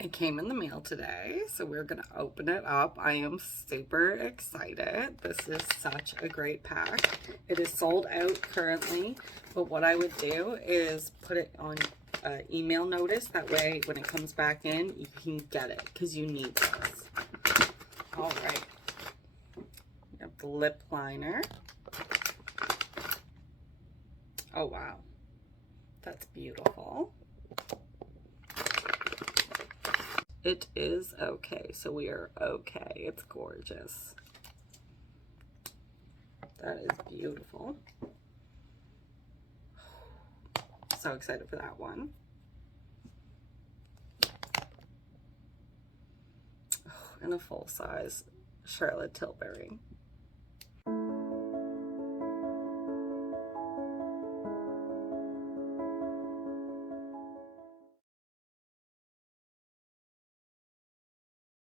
It came in the mail today, so we're gonna open it up. I am super excited. This is such a great pack. It is sold out currently, but what I would do is put it on email notice. That way, when it comes back in, you can get it because you need this. All right. We have the lip liner. Oh, wow. That's beautiful. It is okay, so we are okay. It's gorgeous. That is beautiful. So excited for that one. Oh, and a full size Charlotte Tilbury.